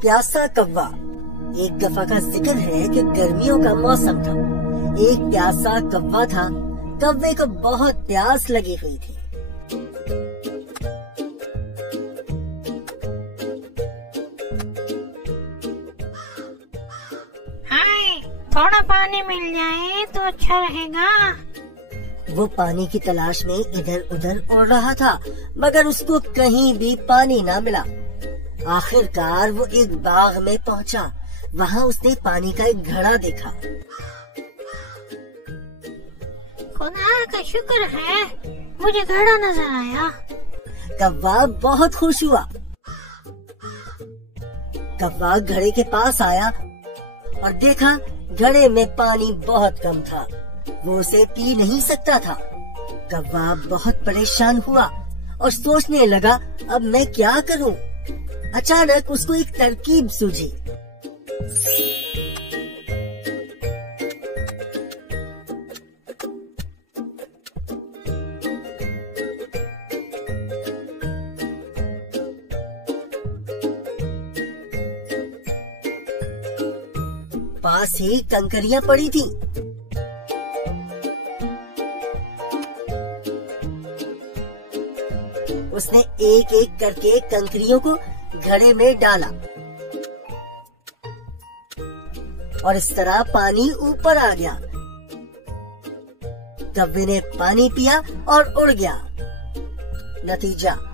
प्यासा कौवा। एक दफा का जिक्र है कि गर्मियों का मौसम था। एक प्यासा कौवा था। कौवे को बहुत प्यास लगी हुई थी। हाय, थोड़ा पानी मिल जाए तो अच्छा रहेगा। वो पानी की तलाश में इधर उधर उड़ रहा था, मगर उसको कहीं भी पानी ना मिला। आखिरकार वो एक बाग में पहुंचा। वहाँ उसने पानी का एक घड़ा देखा। खुदा का शुक्र है, मुझे घड़ा नजर आया। कौवा बहुत खुश हुआ। कौवा घड़े के पास आया और देखा घड़े में पानी बहुत कम था। वो उसे पी नहीं सकता था। कौवा बहुत परेशान हुआ और सोचने लगा, अब मैं क्या करूं? अचानक उसको एक तरकीब सूझी। पास ही कंकरियां पड़ी थी। उसने एक एक करके कंकरियों को घड़े में डाला और इस तरह पानी ऊपर आ गया। कौवे ने पानी पिया और उड़ गया। नतीजा